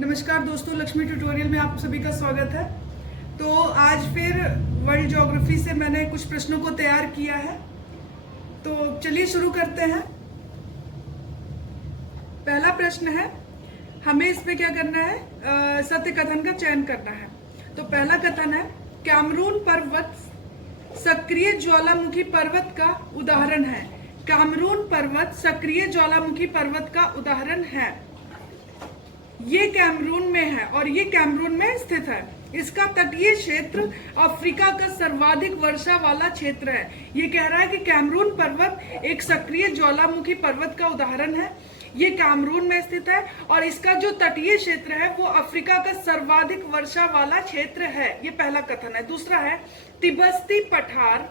नमस्कार दोस्तों, लक्ष्मी ट्यूटोरियल में आप सभी का स्वागत है। तो आज फिर वर्ल्ड ज्योग्राफी से मैंने कुछ प्रश्नों को तैयार किया है, तो चलिए शुरू करते हैं। पहला प्रश्न है, हमें इसमें क्या करना है, सत्य कथन का चयन करना है। तो पहला कथन है, कैमरून पर्वत सक्रिय ज्वालामुखी पर्वत का उदाहरण है। कैमरून पर्वत सक्रिय ज्वालामुखी पर्वत का उदाहरण है। ये कैमरून में है और ये कैमरून में स्थित है। इसका तटीय क्षेत्र अफ्रीका का सर्वाधिक वर्षा वाला क्षेत्र है। ये कह रहा है कि कैमरून पर्वत एक सक्रिय ज्वालामुखी पर्वत का उदाहरण है। ये कैमरून में स्थित है और इसका जो तटीय क्षेत्र है वो अफ्रीका का सर्वाधिक वर्षा वाला क्षेत्र है। ये पहला कथन है। दूसरा है, तिब्बती पठार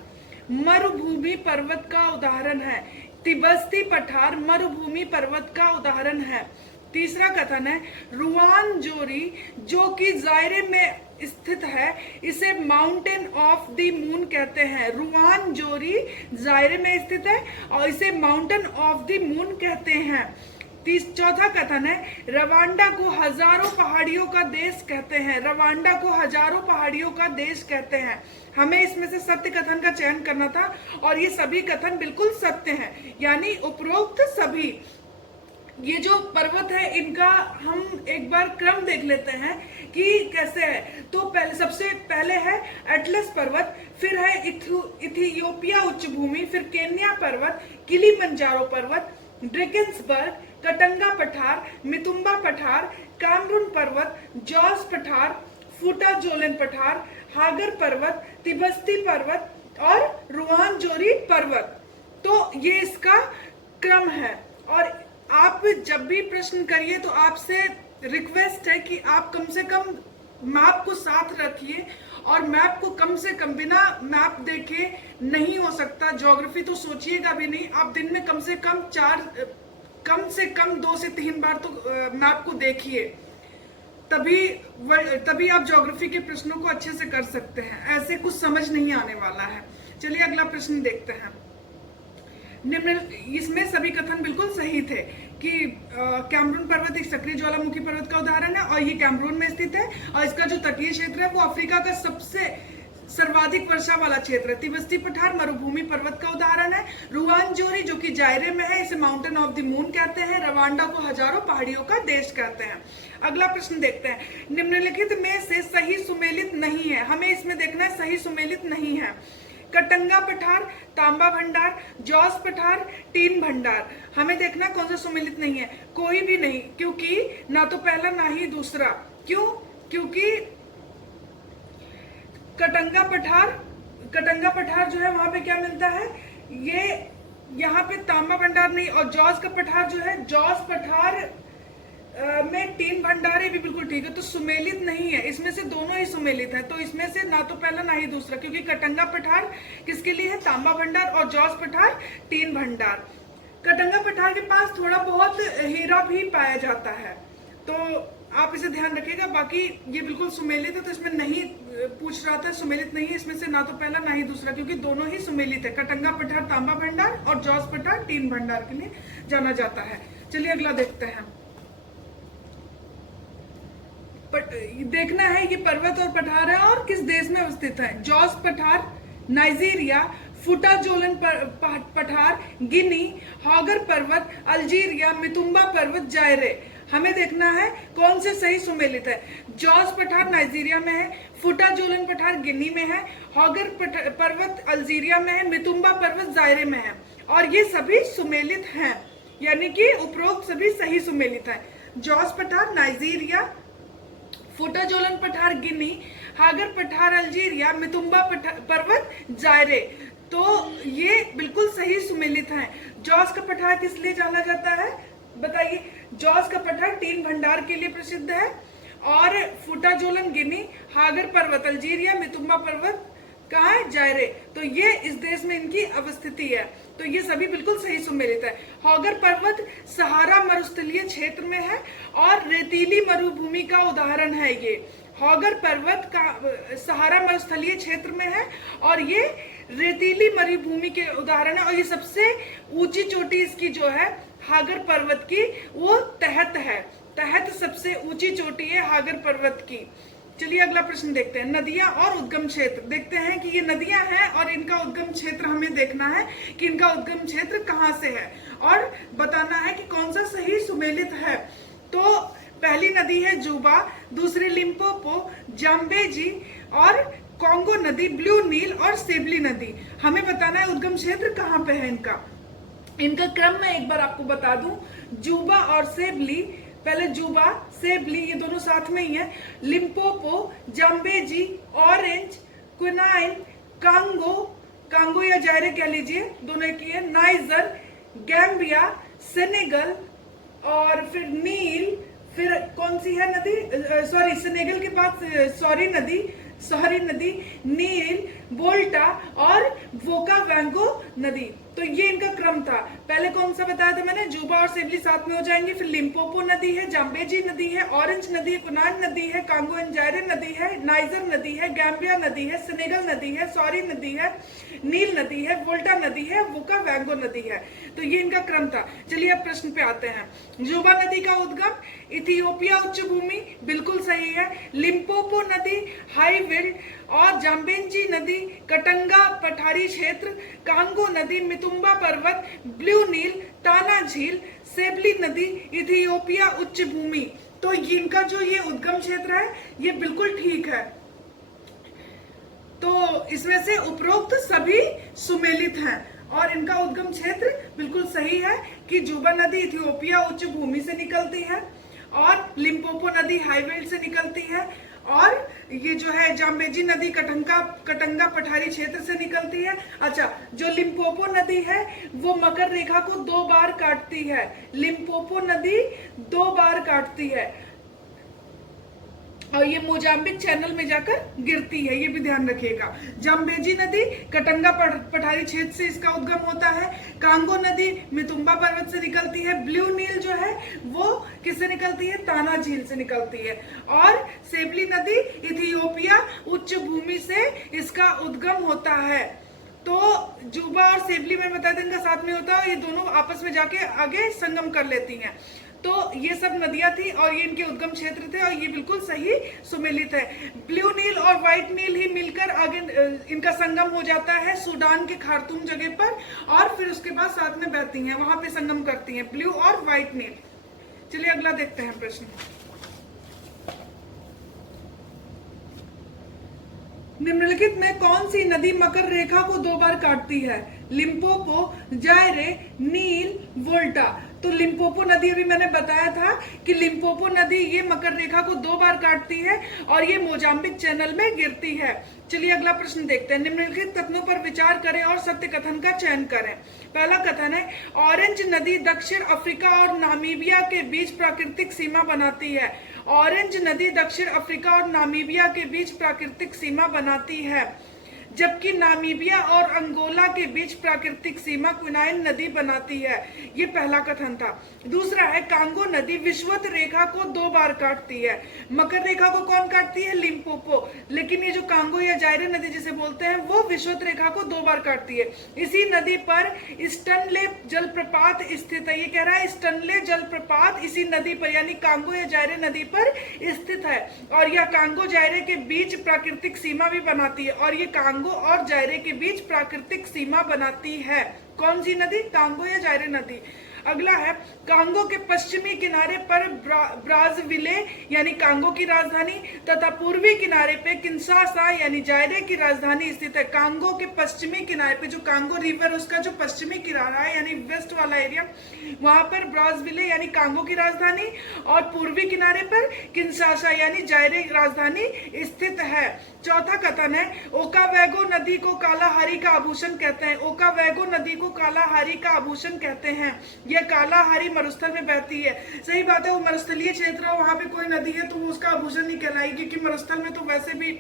मरुभूमि पर्वत का उदाहरण है। तिब्बती पठार मरुभूमि पर्वत का उदाहरण है। तीसरा कथन है, रुवानजोरी जो कि जायरे में स्थित है, इसे माउंटेन ऑफ द मून कहते हैं। रुवानजोरी जायरे में स्थित है और इसे माउंटेन ऑफ द मून कहते हैं। चौथा कथन है, रवांडा को हजारों पहाड़ियों का देश कहते हैं। रवांडा को हजारों पहाड़ियों का देश कहते हैं। हमें इसमें से सत्य कथन का चयन करना था और ये सभी कथन बिल्कुल सत्य हैं, यानी उपरोक्त सभी। ये जो पर्वत है इनका हम एक बार क्रम देख लेते हैं कि कैसे है। तो सबसे पहले है एटलस पर्वत, फिर है इथियोपिया उच्च भूमि, फिर केन्या पर्वत, किलिमंजारो पर्वत, ड्रेकेंसबर्ग, कटंगा पठार, मितुम्बा पठार, कैमरून पर्वत, जॉस पठार, फूटाजोलन पठार, हागर पर्वत, तिब्बती पर्वत और रुवानजोरी पर्वत। तो ये इसका क्रम है। और आप जब भी प्रश्न करिए तो आपसे रिक्वेस्ट है कि आप कम से कम मैप को साथ रखिए, और मैप को कम से कम बिना मैप देखे नहीं हो सकता। ज्योग्राफी तो सोचिएगा भी नहीं। आप दिन में कम से कम 2 से 3 बार तो मैप को देखिए, तभी आप ज्योग्राफी के प्रश्नों को अच्छे से कर सकते हैं। ऐसे कुछ समझ नहीं आने वाला है। चलिए अगला प्रश्न देखते हैं। इसमें सभी कथन बिल्कुल सही थे कि कैमरून पर्वत एक सक्रिय ज्वालामुखी पर्वत का उदाहरण है और ये कैमरून में स्थित है और इसका जो तटीय क्षेत्र है वो अफ्रीका का सबसे सर्वाधिक वर्षा वाला क्षेत्र है। तिब्बती पठार मरुभूमि पर्वत का उदाहरण है। रुवानजोरी जो कि जायरे में है, इसे माउंटेन ऑफ द मून कहते हैं। रवांडा को हजारों पहाड़ियों का देश कहते हैं। अगला प्रश्न देखते हैं, निम्नलिखित में से सही सुमेलित नहीं है। हमें इसमें देखना है सही सुमेलित नहीं है। कटंगा पठार, तांबा भंडार, जॉस पठार, टीन भंडार। हमें देखना कौन सा सुमेलित नहीं है। कोई भी नहीं, क्योंकि ना तो पहला ना ही दूसरा। क्यों? क्योंकि कटंगा पठार जो है वहां पे क्या मिलता है, ये यहाँ पे तांबा भंडार नहीं। और जॉस का पठार जो है, जॉस पठार में टीन भंडार भी बिल्कुल ठीक है। तो सुमेलित नहीं है, इसमें से दोनों ही सुमेलित है। तो इसमें से ना तो पहला ना ही दूसरा, क्योंकि कटंगा पठार किसके लिए है, तांबा भंडार, और जॉस पठार टीन भंडार। कटंगा पठार के पास थोड़ा बहुत हीरा भी पाया जाता है, तो आप इसे ध्यान रखिएगा। बाकी ये बिल्कुल सुमेलित है, तो इसमें नहीं पूछ रहा था, सुमेलित नहीं है इसमें से ना तो पहला ना ही दूसरा, क्योंकि दोनों ही सुमेलित है। कटंगा पठार तांबा भंडार और जॉस पठार टीन भंडार के लिए जाना जाता है। चलिए अगला देखते हैं। देखना है ये पर्वत और पठार है और किस देश में अवस्थित है। जॉस पठार नाइजीरिया, फूटाजोलन पठार गिनी, हॉगर पर्वत अल्जीरिया, मितुम्बा पर्वत जायरे। हमें देखना है कौन से सही सुमेलित है। जॉस पठार नाइजीरिया में है, फूटाजोलन पठार गिनी में है, हॉगर पर्वत अल्जीरिया में है, मितुम्बा पर्वत जायरे में है। और ये सभी सुमेलित हैं, यानी कि उपरोक्त सभी सही सुमेलित हैं। जॉस पठार नाइजीरिया, फूटाजोलन पठार गिनी, हागर पठार अल्जीरिया, मितुम्बा पर्वत जायरे। तो ये बिल्कुल सही सुमेलित हैं। जॉस का पठार किस लिए जाना जाता है बताइए। जॉस का पठार टीन भंडार के लिए प्रसिद्ध है, और फूटाजोलन गिनी, हागर पर्वत अल्जीरिया, मितुम्बा पर्वत कहाँ है, जायरे। तो ये इस देश में इनकी अवस्थिति है। तो ये सभी बिल्कुल सही सुमेलित है। हॉगर पर्वत सहारा मरुस्थलीय क्षेत्र में है और रेतीली मरुभूमि का उदाहरण है। ये हॉगर पर्वत का सहारा मरुस्थलीय क्षेत्र में है और ये रेतीली मरुभूमि के उदाहरण है। और ये सबसे ऊंची चोटी इसकी जो है हागर पर्वत की, वो तहत है। तहत सबसे ऊंची चोटी है हागर पर्वत की। चलिए अगला प्रश्न देखते हैं, नदियां और उद्गम क्षेत्र। देखते हैं कि ये नदियां हैं और इनका उद्गम क्षेत्र हमें देखना है कि इनका उद्गम क्षेत्र कहाँ से है और बताना है कि कौन सा सही सुमेलित है। तो पहली नदी है जूबा, दूसरी लिम्पोपो, जाम्बेजी और कांगो नदी, ब्लू नील और सेबली नदी। हमें बताना है उद्गम क्षेत्र कहाँ पे है इनका क्रम मैं एक बार आपको बता दूं, जूबा और सेबली, पहले जूबा सेबली ये दोनों साथ में ही है, Limpopo, Zambezi, orange, quinine, Congo, Congo या जायरे कह लीजिए, दोनों की है, नाइजर, गैम्बिया, सेनेगल और फिर नील, फिर कौन सी है नदी, सॉरी सेनेगल के बाद सॉरी नदी, नील, वोल्टा और वोकावैंगो नदी। तो ये इनका क्रम था। पहले कौन सा बताया था मैंने, जूबा और सेबली साथ में हो जाएंगे, फिर लिम्पोपो नदी है, जाम्बेजी नदी है, ऑरेंज नदी है, कुनान नदी है, कांगो एंड जायरे नदी है, नाइजर नदी है, गैम्बिया नदी है, सेनेगल नदी है, सॉरी नदी है, नील नदी है, वोल्टा नदी है, वोकावैंगो नदी है। तो ये इनका क्रम था। चलिए अब प्रश्न पे आते हैं। जूबा नदी का उद्गम इथियोपिया उच्च भूमि, बिल्कुल सही है। लिम्पोपो नदी हाई विल्ड और जाम्बेजी नदी कटंगा पठारी क्षेत्र, कांगो नदी मितुम्बा पर्वत, ब्लू नील ताना झील, सेबली नदी इथियोपिया उच्च भूमि। तो इनका जो ये उद्गम क्षेत्र है ये बिल्कुल ठीक है। तो इसमें से उपरोक्त सभी सुमेलित हैं और इनका उद्गम क्षेत्र बिल्कुल सही है कि जूबा नदी इथियोपिया उच्च भूमि से निकलती है और लिम्पोपो नदी हाईवेल्ड से निकलती है और ये जो है जाम्बेजी नदी कटंगा पठारी क्षेत्र से निकलती है। अच्छा, जो लिम्पोपो नदी है वो मकर रेखा को 2 बार काटती है, लिम्पोपो नदी 2 बार काटती है और ये मोजाम्बिक चैनल में जाकर गिरती है, ये भी ध्यान रखिएगा। जाम्बेजी नदी कटंगा पठारी क्षेत्र से इसका उद्गम होता है, कांगो नदी मितुम्बा पर्वत से निकलती है, ब्लू नील जो है वो किससे निकलती है, ताना झील से निकलती है और सेबली नदी इथियोपिया उच्च भूमि से इसका उद्गम होता है। तो जूबा और सेबली में बताया था इनका साथ में होता है, ये दोनों आपस में जाके आगे संगम कर लेती हैं। तो ये सब नदियां थी और ये इनके उद्गम क्षेत्र थे और ये बिल्कुल सही सुमेलित है। ब्लू नील और व्हाइट नील ही मिलकर आगे इनका संगम हो जाता है सूडान के खार्तूम जगह पर और फिर उसके बाद साथ में बहती हैं, वहां पे संगम करती हैं ब्लू और व्हाइट नील। चलिए अगला देखते हैं प्रश्न। निम्नलिखित में कौन सी नदी मकर रेखा को 2 बार काटती है, लिम्पोपो, जायरे, नील, वोल्टा। तो लिम्पोपो नदी अभी मैंने बताया था कि लिम्पोपो नदी ये मकर रेखा को 2 बार काटती है और ये मोजाम्बिक चैनल में गिरती है। चलिए अगला प्रश्न देखते हैं। निम्नलिखित कथनों पर विचार करें और सत्य कथन का चयन करें। पहला कथन है, ऑरेंज नदी दक्षिण अफ्रीका और नामीबिया के बीच प्राकृतिक सीमा बनाती है। ऑरेंज नदी दक्षिण अफ्रीका और नामीबिया के बीच प्राकृतिक सीमा बनाती है, जबकि नामीबिया और अंगोला के बीच प्राकृतिक सीमा क्विनाइन नदी बनाती है। ये पहला कथन था। दूसरा है, कांगो नदी विषुवत रेखा को 2 बार काटती है। मकर रेखा को कौन काटती है, लिम्पोपो, लेकिन ये जो कांगो या जायरे नदी जिसे बोलते हैं वो विषुवत रेखा को 2 बार काटती है। इसी नदी पर स्टनले जलप्रपात स्थित है। ये कह रहा है स्टनले जलप्रपात इसी नदी पर यानी कांगो या जायरे नदी पर स्थित है और यह कांगो जायरे के बीच प्राकृतिक सीमा भी बनाती है और ये कांगो और जायरे के बीच प्राकृतिक सीमा बनाती है। कौन सी नदी, कांगो या जायरे नदी। अगला है, कांगो के पश्चिमी किनारे पर ब्राज़विले यानी कांगो की राजधानी तथा पूर्वी किनारे पे किंशासा यानी जायरे की राजधानी स्थित है। कांगो के पश्चिमी किनारे पे जो कांगो रिवर उसका जो पश्चिमी किनारा है यानी वेस्ट वाला एरिया, वहां पर ब्राज़विले यानी कांगो की राजधानी और पूर्वी किनारे पर किंशासा यानी जायरे की राजधानी स्थित है। चौथा कथन है, ओकावैगो नदी को कालाहारी का आभूषण कहते हैं। ओकावैगो नदी को कालाहारी का आभूषण कहते हैं। यह कालाहारी मरुस्थल में बहती है। सही बात है, वो मरुस्थलीय क्षेत्र है, वहां पे कोई नदी है तो वो उसका आभूषण नहीं कहलाएगी क्योंकि मरुस्थल में तो वैसे भी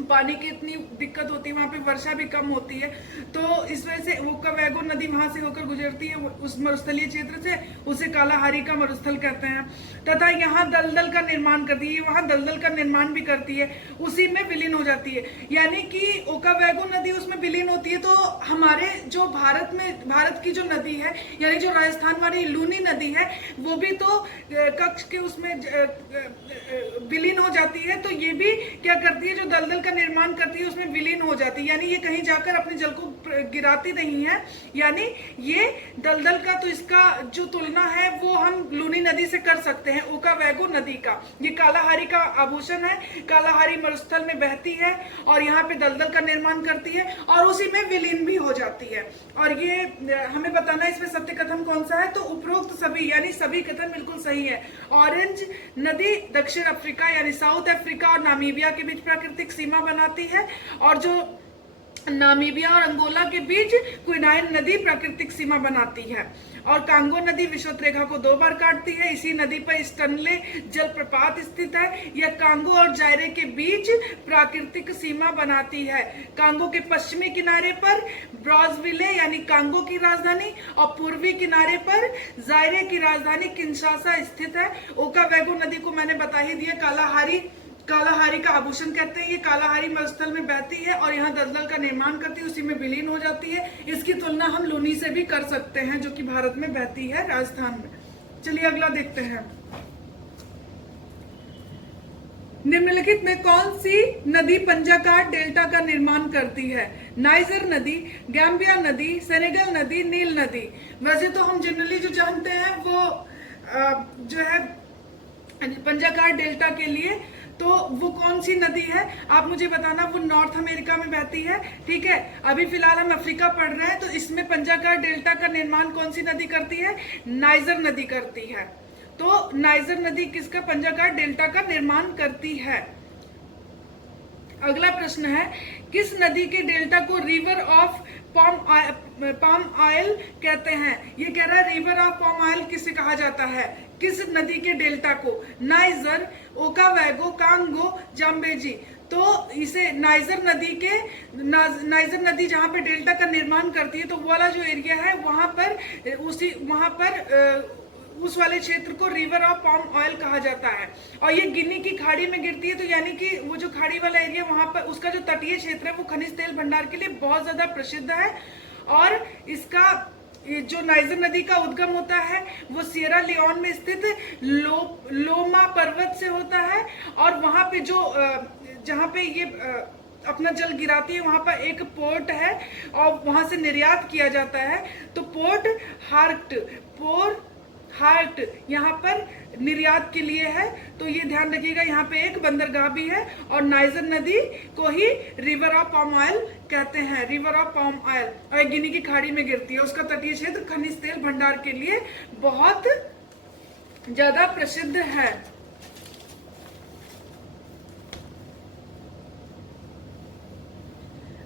पानी की इतनी दिक्कत होती है, वहां पे वर्षा भी कम होती है, तो इस वजह से ओकावैगो नदी वहां से होकर गुजरती है उस मरुस्थलीय क्षेत्र से, उसे कालाहारी का मरुस्थल कहते हैं। तथा यहाँ दलदल का निर्माण करती है, वहां दलदल का निर्माण भी करती है, उसी में विलीन हो जाती है। यानी कि ओकावैगो नदी उसमें विलीन होती है, तो हमारे जो भारत की जो नदी है, यानी जो राजस्थान वाली लूनी नदी है, वो भी तो कक्ष के उसमें विलीन हो जाती है। तो ये भी क्या करती है, जो दलदल का निर्माण करती है उसमें विलीन हो जाती है, यानी ये कहीं जाकर अपने जल को गिराती नहीं है। यानी ये दलदल का, तो इसका जो तुलना है वो हम लूनी नदी से कर सकते हैं, ओकावैगो नदी का। ये कालाहारी का आभूषण है, कालाहारी मरुस्थल में बहती है और यहाँ पे दलदल का निर्माण करती है और उसी में विलीन भी हो जाती है। और ये हमें बताना है इसमें सत्य कथन कौन सा है, तो उपरोक्त सभी, यानी सभी कथन बिल्कुल सही है। ऑरेंज नदी दक्षिण अफ्रीका यानी साउथ अफ्रीका और नामीबिया के बीच प्राकृतिक सीमा बनाती है, और जो नामीबिया और अंगोला के बीच क्विनाइन नदी प्राकृतिक सीमा बनाती है। और कांगो नदी विषुवत रेखा को 2 बार काटती है। इसी नदी पर स्टनले जलप्रपात स्थित है, यह कांगो और जायरे के बीच प्राकृतिक सीमा बनाती है। कांगो के पश्चिमी किनारे पर ब्राज़विले यानी कांगो की राजधानी और पूर्वी किनारे पर जायरे की राजधानी किंशासा स्थित है। ओकावैगो नदी को मैंने बता ही दिया, कालाहारी का आभूषण कहते हैं। ये कालाहारी मरुस्थल में बहती है और यहाँ दलदल का निर्माण करती है, उसी में विलीन हो जाती है। इसकी तुलना हम लूनी से भी कर सकते हैं, जो कि भारत में बहती है, राजस्थान में। चलिए अगला देखते हैं। निम्नलिखित में कौन सी नदी पंजाकार डेल्टा का निर्माण करती है? नाइजर नदी, गैम्बिया नदी, सेनेगल नदी, नील नदी। वैसे तो हम जनरली जो जानते हैं वो जो है पंजाकार डेल्टा के लिए, तो वो कौन सी नदी है आप मुझे बताना। वो नॉर्थ अमेरिका में बहती है, ठीक है। अभी फिलहाल हम अफ्रीका पढ़ रहे हैं, तो इसमें पंजाकार डेल्टा का निर्माण कौन सी नदी करती है? नाइजर नदी करती है। तो नाइजर नदी किसका पंजाकार डेल्टा का निर्माण करती है? अगला प्रश्न है, किस नदी के डेल्टा को रिवर ऑफ पाम ऑयल कहते हैं? ये कह रहा है रिवर ऑफ पाम ऑयल किसे कहा जाता है? किस नदी के डेल्टा को? नाइजर, ओकावैगो, कांगो, जाम्बेजी। तो इसे नाइजर नदी जहां पे डेल्टा का निर्माण करती है, तो वो वाला जो एरिया है वहां पर उस वाले क्षेत्र को रिवर ऑफ पाम ऑयल कहा जाता है। और ये गिनी की खाड़ी में गिरती है, तो यानी कि वो जो खाड़ी वाला एरिया वहां पर उसका जो तटीय क्षेत्र है वो खनिज तेल भंडार के लिए बहुत ज्यादा प्रसिद्ध है। और इसका जो नाइजर नदी का उद्गम होता है वो सियरा लियोन में स्थित लोमा पर्वत से होता है। और वहां पे जहां पे ये अपना जल गिराती है वहां पर एक पोर्ट है और वहां से निर्यात किया जाता है। तो पोर्ट हार्ट यहाँ पर निर्यात के लिए है, तो ये ध्यान रखिएगा। यहाँ पे एक बंदरगाह भी है और नाइजर नदी को ही रिवर ऑफ पाम ऑयल कहते हैं, रिवर ऑफ पाम ऑयल। और गिनी की खाड़ी में गिरती है, उसका तटीय क्षेत्र खनिज तेल भंडार के लिए बहुत ज्यादा प्रसिद्ध है।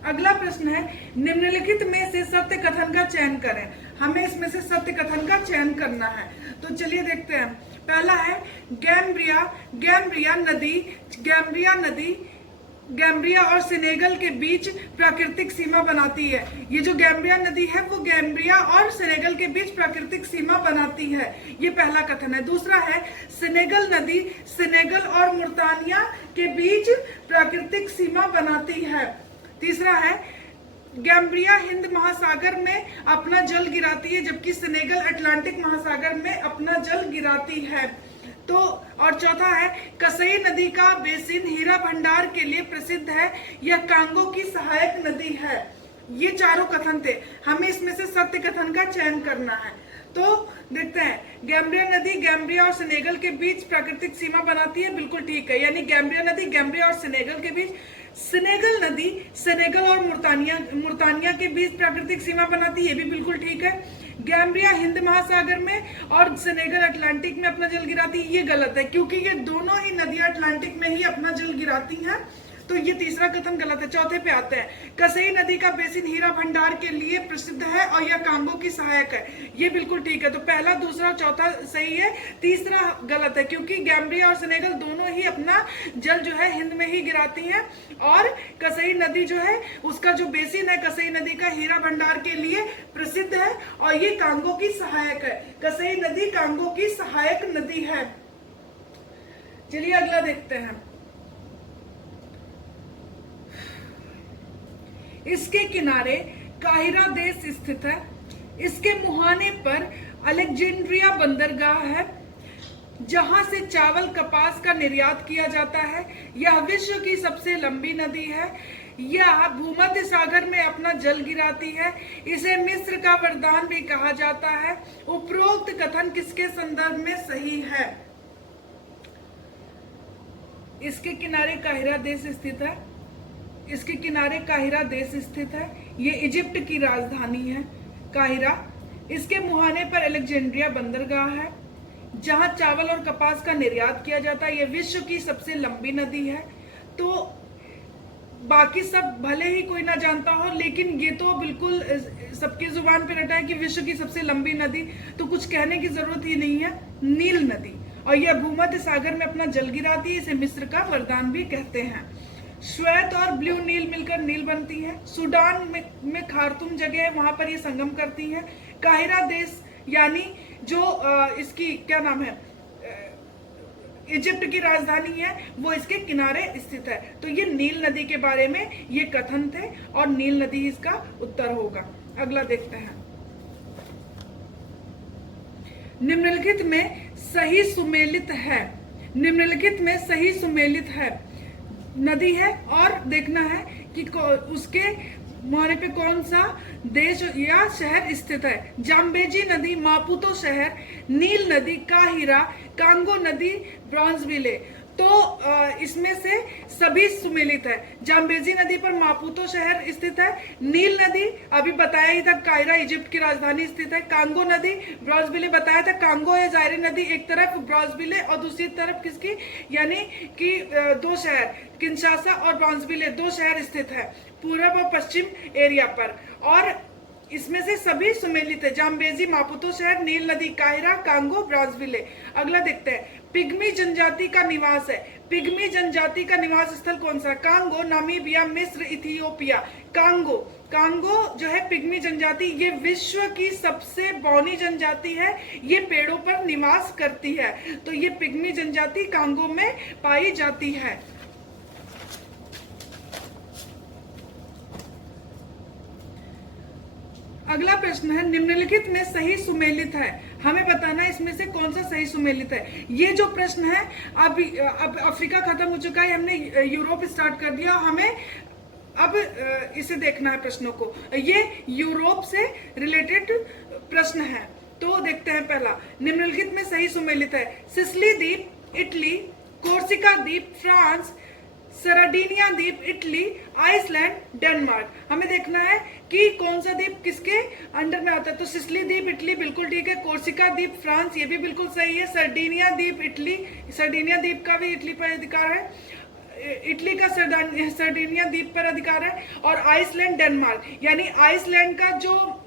अगला प्रश्न है, निम्नलिखित में से सत्य कथन का चयन करें। हमें इसमें से सत्य कथन का चयन करना है, तो चलिए देखते हैं। पहला है गैम्बिया नदी गैम्बिया और सेनेगल के बीच प्राकृतिक सीमा बनाती है। ये जो गैम्बिया नदी है वो गैम्बिया और सेनेगल के बीच प्राकृतिक सीमा बनाती है, ये पहला कथन है। दूसरा है, सेनेगल नदी सेनेगल और मुर्तानिया के बीच प्राकृतिक सीमा बनाती है। तीसरा है, गैम्बिया हिंद महासागर में अपना जल गिराती है, जबकि सेनेगल अटलांटिक महासागर में अपना जल गिराती है। तो और चौथा है, कसई नदी का बेसिन हीरा भंडार के लिए प्रसिद्ध है, यह कांगो की सहायक नदी है। ये चारों कथन थे, हमें इसमें से सत्य कथन का चयन करना है। तो देखते हैं, गैम्बिया नदी गैम्बिया और सेनेगल के बीच प्राकृतिक सीमा बनाती है, बिल्कुल ठीक है। यानी गैम्बिया नदी गैम्बिया और सेनेगल के बीच, सेनेगल नदी सेनेगल और मुर्तानिया के बीच प्राकृतिक सीमा बनाती है, ये भी बिल्कुल ठीक है। गैम्बिया हिंद महासागर में और सेनेगल अटलांटिक में अपना जल गिराती है, ये गलत है, क्योंकि ये दोनों ही नदियां अटलांटिक में ही अपना जल गिराती हैं। तो ये तीसरा कथन गलत है। चौथे पे आते हैं, कसई नदी का बेसिन हीरा भंडार के लिए प्रसिद्ध है और यह कांगो की सहायक है। ये बिल्कुल ठीक है। तो पहला, दूसरा, चौथा सही है, तीसरा गलत है, क्योंकि गैम्बिया और सेनेगल दोनों ही अपना जल जो है हिंद में ही गिराती हैं और कसई नदी जो है उसका जो बेसिन है कसई नदी का हीरा भंडार के लिए प्रसिद्ध है और ये कांगो की सहायक है। कसई नदी कांगो की सहायक नदी है। चलिए अगला देखते हैं। इसके किनारे काहिरा देश स्थित है। इसके मुहाने पर अलेक्जेंड्रिया बंदरगाह है जहां से चावल कपास का निर्यात किया जाता है। यह विश्व की सबसे लंबी नदी है। यह भूमध्य सागर में अपना जल गिराती है। इसे मिस्र का वरदान भी कहा जाता है। उपरोक्त कथन किसके संदर्भ में सही है? इसके किनारे काहिरा देश स्थित है। इसके किनारे काहिरा देश स्थित है। ये इजिप्ट की राजधानी है काहिरा। इसके मुहाने पर अलेक्जेंड्रिया बंदरगाह है जहां चावल और कपास का निर्यात किया जाता है। यह विश्व की सबसे लंबी नदी है। तो बाकी सब भले ही कोई ना जानता हो, लेकिन ये तो बिल्कुल सबकी जुबान पे रटा है कि विश्व की सबसे लंबी नदी, तो कुछ कहने की जरूरत ही नहीं है। नील नदी, और यह भूमध्य सागर में अपना जल गिराती है। इसे मिस्र का वरदान भी कहते हैं। श्वेत और ब्लू नील मिलकर नील बनती है। सूडान में खार्तूम जगह है, वहां पर ये संगम करती है। काहिरा देश यानी जो इसकी क्या नाम है, इजिप्ट की राजधानी है, वो इसके किनारे स्थित है। तो ये नील नदी के बारे में ये कथन थे और नील नदी इसका उत्तर होगा। अगला देखते हैं। निम्नलिखित में सही सुमेलित है। निम्नलिखित में सही सुमेलित है नदी है और देखना है कि उसके मुहाने पे कौन सा देश या शहर स्थित है। जाम्बेजी नदी, मापुतो शहर, नील नदी, काहिरा, कांगो नदी, ब्रॉन्जविले। तो इसमें से सभी सुमेलित है। जाम्बेजी नदी पर मापुतो शहर स्थित है। नील नदी अभी बताया ही था, काहिरा इजिप्ट की राजधानी स्थित है। कांगो नदी, ब्रॉन्जविले बताया था। कांगो है जायरी नदी एक तरफ, ब्रॉन्जविले और दूसरी तरफ किसकी, यानी कि दो शहर किंशासा और ब्रॉन्जविले, दो शहर स्थित है पूर्व और पश्चिम एरिया पर। और इसमें से सभी सुमेलित है। जाम्बेजी, मापुतो शहर, नील नदी, काहिरा, कांगो, ब्रॉन्जविले। अगला देखते हैं। पिग्मी जनजाति का निवास है। पिग्मी जनजाति का निवास स्थल कौन सा? कांगो, नामीबिया, मिस्र, इथियोपिया। कांगो, कांगो जो है पिग्मी जनजाति, ये विश्व की सबसे बौनी जनजाति है। ये पेड़ों पर निवास करती है। तो ये पिग्मी जनजाति कांगो में पाई जाती है। अगला प्रश्न है, निम्नलिखित में सही सुमेलित है। हमें बताना है इसमें से कौन सा सही सुमेलित है। ये जो प्रश्न है, अब अफ्रीका खत्म हो चुका है, हमने यूरोप स्टार्ट कर दिया। हमें अब इसे देखना है प्रश्नों को। ये यूरोप से रिलेटेड प्रश्न है। तो देखते हैं पहला, निम्नलिखित में सही सुमेलित है। सिसिली द्वीप, इटली। कोर्सिका द्वीप, फ्रांस। सरडिनिया द्वीप, इटली। Iceland, Denmark. हमें देखना है कि कौन सा द्वीप किसके अंडर में आता है। तो सिसिली द्वीप इटली बिल्कुल ठीक है। कोर्सिका द्वीप फ्रांस, ये भी बिल्कुल सही है। सरडिनिया द्वीप इटली, सरडिनिया द्वीप का भी इटली पर अधिकार है। इटली का सरडिनिया द्वीप पर अधिकार है। और आइसलैंड, डेनमार्क, यानी आइसलैंड का जो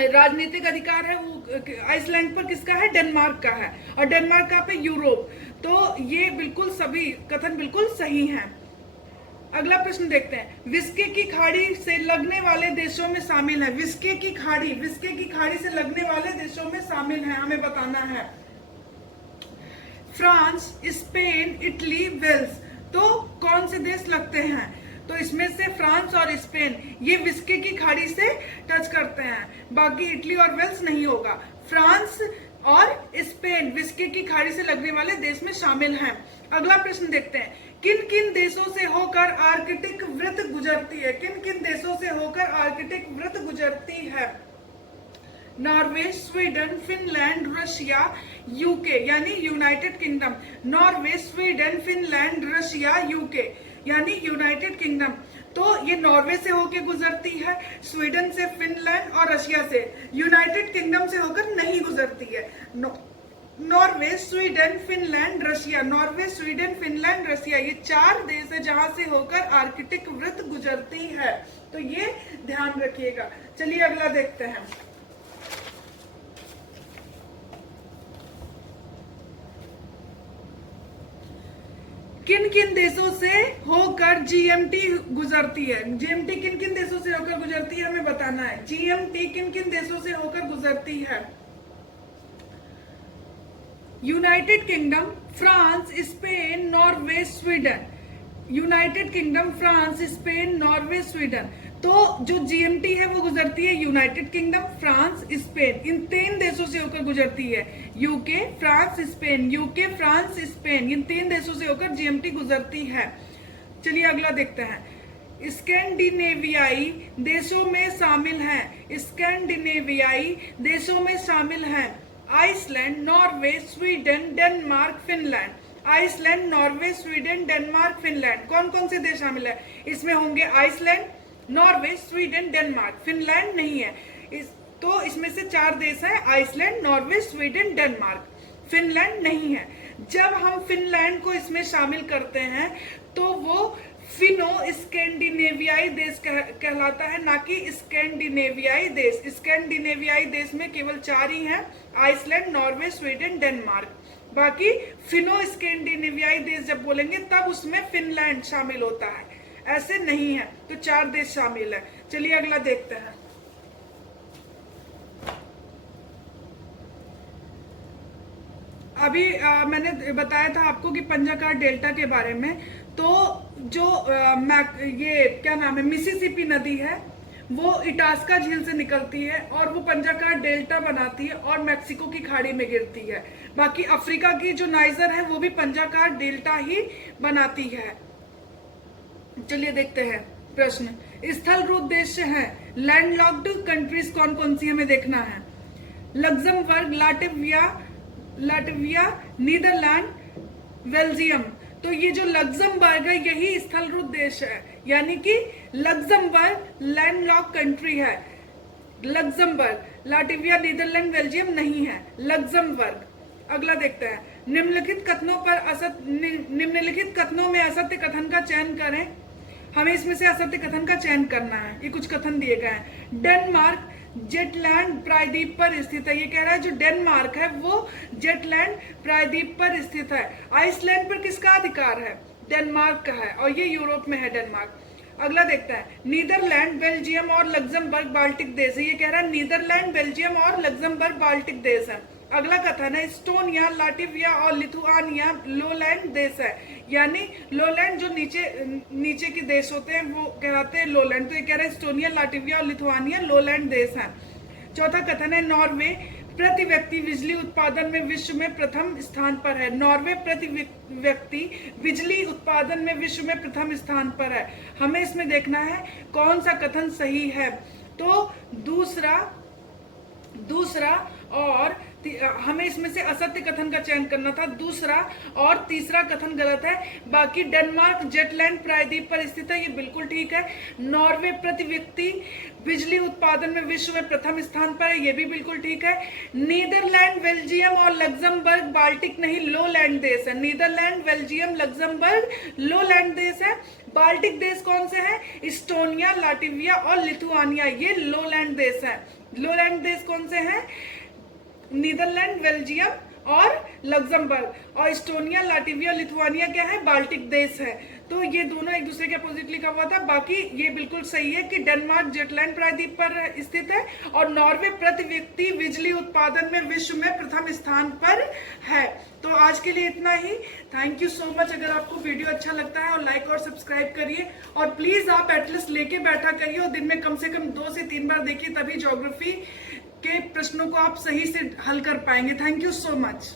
राजनीतिक अधिकार है वो आइसलैंड पर किसका है? डेनमार्क का है। और डेनमार्क का पे यूरोप। तो ये बिल्कुल सभी कथन बिल्कुल सही हैं। अगला प्रश्न देखते हैं। विस्के की खाड़ी से लगने वाले देशों में शामिल है। विस्के की खाड़ी से लगने वाले देशों में शामिल है, हमें बताना है। France, Spain, Italy, Wales. तो कौन से देश लगते हैं? तो इसमें से फ्रांस और स्पेन ये विस्के की खाड़ी से टच करते हैं, बाकी इटली और वेल्स नहीं होगा। फ्रांस और स्पेन विस्के की खाड़ी से लगने वाले देश में शामिल हैं। अगला प्रश्न देखते हैं। किन किन देशों से होकर आर्कटिक वृत्त गुजरती है? किन किन देशों से होकर आर्कटिक वृत्त गुजरती है? Norway, Sweden, Finland, Russia, UK यानी United Kingdom. Norway, Sweden, Finland, Russia, UK यानी यूनाइटेड किंगडम। तो ये नॉर्वे से होकर गुजरती है, स्वीडन से, फिनलैंड और रशिया से। यूनाइटेड किंगडम से होकर नहीं गुजरती है। Norway, Sweden, Finland, Russia. Norway, Sweden, Finland, Russia, ये 4 देश है जहां से होकर आर्कटिक वृत्त गुजरती है। तो ये ध्यान रखिएगा। चलिए अगला देखते हैं। किन किन देशों से होकर जीएमटी गुजरती है? जीएमटी किन किन देशों से होकर गुजरती है हमें बताना है। जीएमटी किन किन देशों से होकर गुजरती है? United Kingdom, France, Spain, Norway, Sweden. United Kingdom, France, Spain, Norway, Sweden. तो जो जीएमटी है वो गुजरती है यूनाइटेड किंगडम, फ्रांस, स्पेन, इन 3 देशों से होकर गुजरती है। UK, France, Spain, UK, France, Spain, इन 3 देशों से होकर जीएमटी गुजरती है। चलिए अगला देखते हैं। स्कैंडिनेवियाई देशों में शामिल हैं। स्कैंडिनेवियाई देशों में शामिल हैं Iceland, Norway, Sweden, Denmark, Finland. Iceland, Norway, Sweden, Denmark, Finland. कौन कौन से देश शामिल है इसमें? होंगे Iceland, Norway, Sweden, Denmark. Finland नहीं है। तो इसमें से 4 देश हैं, Iceland, Norway, Sweden, Denmark. Finland नहीं है। जब हम फिनलैंड को इसमें शामिल करते हैं तो वो फिनो स्कैंडिनेवियाई देश कहलाता है, ना कि स्कैंडिनेवियाई देश। स्कैंडिनेवियाई देश में केवल 4 ही हैं, आइसलैंड, नॉर्वे, स्वीडन, डेनमार्क। बाकी फिनो स्कैंडिनेवियाई देश जब बोलेंगे तब उसमें फिनलैंड शामिल होता है, ऐसे नहीं है। तो 4 देश शामिल है। चलिए अगला देखते हैं। अभी मैंने बताया था आपको कि पंजाकार डेल्टा के बारे में। तो जो ये क्या नाम है, मिसिसिपी नदी है, वो इटास्का झील से निकलती है और वो पंजाकार डेल्टा बनाती है और मेक्सिको की खाड़ी में गिरती है। बाकी अफ्रीका की जो नाइजर है वो भी पंजाकार डेल्टा ही बनाती है। चलिए देखते हैं प्रश्न। स्थल रूप देश हैं लैंडलॉक्ड कंट्रीज कौन कौन सी हमें देखना है। Luxembourg, Latvia, Netherland, Belgium. तो ये जो लग्जमबर्ग है यही स्थल रूप देश है, यानी कि लग्जमबर्ग लैंडलॉक कंट्री है। लग्जमबर्ग, लाटविया, नीदरलैंड, बेल्जियम नहीं है, लग्जमबर्ग। अगला देखते हैं। निम्नलिखित कथनों में असत्य कथन का चयन करें। हमें इसमें से असत्य कथन का चयन करना है। ये कुछ कथन दिए गए हैं। डेनमार्क जेटलैंड प्रायद्वीप पर स्थित है। ये कह रहा है जो डेनमार्क है वो जेटलैंड प्रायद्वीप पर स्थित है। आइसलैंड पर किसका अधिकार है? डेनमार्क का है, और ये यूरोप में है डेनमार्क। अगला देखता है। नीदरलैंड, बेल्जियम और लग्जमबर्ग बाल्टिक देश है। ये कह रहा है नीदरलैंड, बेल्जियम और लग्जमबर्ग बाल्टिक देश है। अगला कथन है एस्टोनिया, लाटविया और लिथुआनिया लोलैंड देश है, यानी लोलैंड जो नीचे के देश होते हैं वो कहलाते हैं लोलैंड। तो ये कह रहा है एस्टोनिया, लाटविया और लिथुआनिया लोलैंड देश है। चौथा कथन है नॉर्वे प्रति व्यक्ति बिजली उत्पादन में विश्व में प्रथम स्थान पर है। नॉर्वे प्रति व्यक्ति बिजली उत्पादन में विश्व में प्रथम स्थान पर है। हमें इसमें देखना है कौन सा कथन सही है। तो दूसरा और हमें इसमें से असत्य कथन का चयन करना था। दूसरा और तीसरा कथन गलत है। बाकी डेनमार्क जेटलैंड प्रायद्वीप पर स्थित है, ये बिल्कुल ठीक है। नॉर्वे प्रति व्यक्ति बिजली उत्पादन में विश्व में प्रथम स्थान पर है, ये भी बिल्कुल ठीक है। नीदरलैंड, बेल्जियम और लग्जमबर्ग बाल्टिक नहीं लोलैंड देश है। नीदरलैंड, बेल्जियम, लग्जमबर्ग लोलैंड देश है। बाल्टिक देश कौन से हैं? इस्टोनिया, लाटविया और लिथुआनिया, ये लोलैंड देश है। लोलैंड देश कौन से हैं? नीदरलैंड, बेल्जियम और लग्जमबर्ग। और इस्टोनिया, लाटविया, लिथुआनिया क्या है? बाल्टिक देश है। तो ये दोनों एक दूसरे के अपोजिट लिखा हुआ था। बाकी ये बिल्कुल सही है कि डेनमार्क जेटलैंड प्रायद्वीप पर स्थित है और नॉर्वे प्रति व्यक्ति बिजली उत्पादन में विश्व में प्रथम स्थान पर है। तो आज के लिए इतना ही। Thank you so much. अगर आपको वीडियो अच्छा लगता है और लाइक और सब्सक्राइब करिए, और प्लीज आप एटलीस्ट लेके बैठा करिए और दिन में कम से कम 2 से 3 बार देखिए, तभी ज्योग्राफी के प्रश्नों को आप सही से हल कर पाएंगे। Thank you so much.